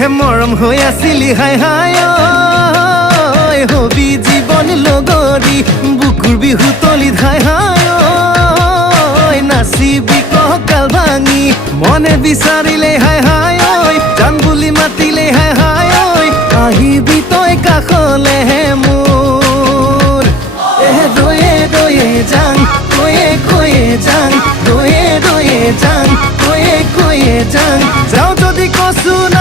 হে মৰম হৈ আছিলি হাই হাই ঐ হবি জীৱন লগৰী বুকুৰ বিহু তলিত হাই হাই ঐ নাচিবি কঁকাল ভাঙি মনে বিচাৰিলে হাই হাই ঐ জান বুলি মাতিলে হাই হাই ঐ আহিবি তই কাষলে হে মোৰ ৰয়ে ৰয়ে যাং কৈয়ে কৈয়ে যাং ৰয়ে ৰয়ে যাং কৈয়ে কৈয়ে যাং যাওঁ যদি কচোন